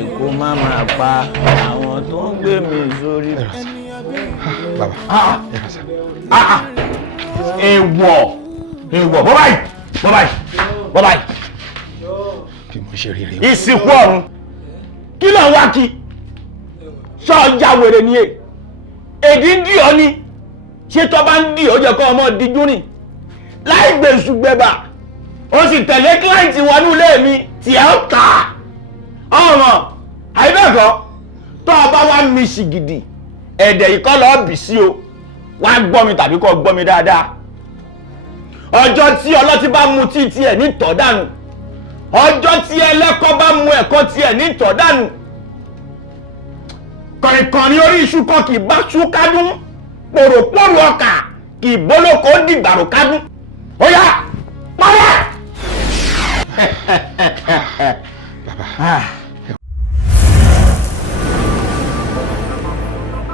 èkó má máa pa àwọn tó ń gbé mi sórí. Bàbá èèwọ̀ bọ́ báyìí bí mo ṣe rí rí. ìsìnkú ọ̀run kí ló ń wá kí sọ́ọ̀jà wèrè ni èdè ń dì ọ́ ni ṣé tó bá ń dì ọ́ jẹ́ kó ọmọ díjú rìn láì gbèsù gbẹ̀bà ó sì tẹ̀lé kíláìntì wọnú ilé mi tí ẹ ó ta ọmọ àìbẹ́ẹ̀kọ́ tó o bá wá mi ṣìgìdì ẹ̀dẹ̀ ìkọ́ lọ́ọ́ bì sí o wá gbọ́ mi tàbí kó gbọ́ mi dáadáa ọjọ́ tí ọlọ́tí bá mu tí tiẹ̀ ní tọ́ dànù ọjọ́ tí ẹlẹ́kọ́ bá mu ẹ̀kọ́ tiẹ̀ ní tọ́ dànù kọ̀rìnkọ̀rìn orí iṣu kan kì í bá ṣú kádùn pòròpòrò ọkà kì í bólókò dìgbàrò kádùn ó yá pàrọ̀. Bàbá